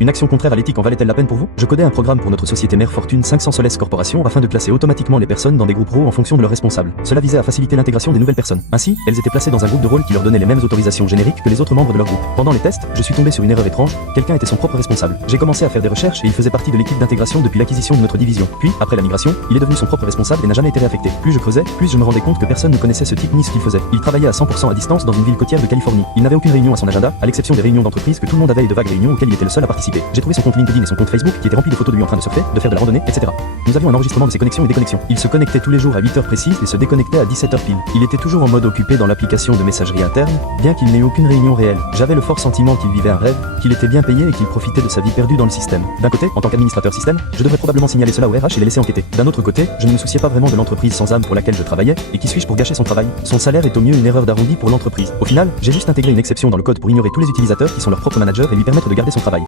Une action contraire à l'éthique en valait-elle la peine pour vous? Je codais un programme pour notre société mère Fortune 500 Soles Corporation afin de classer automatiquement les personnes dans des groupes rôles en fonction de leurs responsables. Cela visait à faciliter l'intégration des nouvelles personnes. Ainsi, elles étaient placées dans un groupe de rôle qui leur donnait les mêmes autorisations génériques que les autres membres de leur groupe. Pendant les tests, je suis tombé sur une erreur étrange, quelqu'un était son propre responsable. J'ai commencé à faire des recherches et il faisait partie de l'équipe d'intégration depuis l'acquisition de notre division. Puis, après la migration, il est devenu son propre responsable et n'a jamais été réaffecté. Plus je creusais, plus je me rendais compte que personne ne connaissait ce type ni ce qu'il faisait. Il travaillait à 100% à distance dans une ville côtière de Californie. Il n'avait aucune réunion à son agenda, à l'exception des réunions d'entreprise que tout le monde avait et de vagues réunions auxquelles il était le seul à participer. J'ai trouvé son compte LinkedIn et son compte Facebook qui étaient remplis de photos de lui en train de surfer, de faire de la randonnée, etc. Nous avions un enregistrement de ses connexions et déconnexions. Il se connectait tous les jours à 8 heures précises et se déconnectait à 17 heures pile. Il était toujours en mode occupé dans l'application de messagerie interne, bien qu'il n'ait eu aucune réunion réelle. J'avais le fort sentiment qu'il vivait un rêve, qu'il était bien payé et qu'il profitait de sa vie perdue dans le système. D'un côté, en tant qu'administrateur système, je devrais probablement signaler cela au RH et les laisser enquêter. D'un autre côté, je ne me souciais pas vraiment de l'entreprise sans âme pour laquelle je travaillais, et qui suis-je pour gâcher son travail? Son salaire est au mieux une erreur d'arrondi pour l'entreprise. Au final, j'ai juste intégré une exception dans le code pour ignorer tous les utilisateurs qui sont leurs propres managers et lui permettre de garder son travail.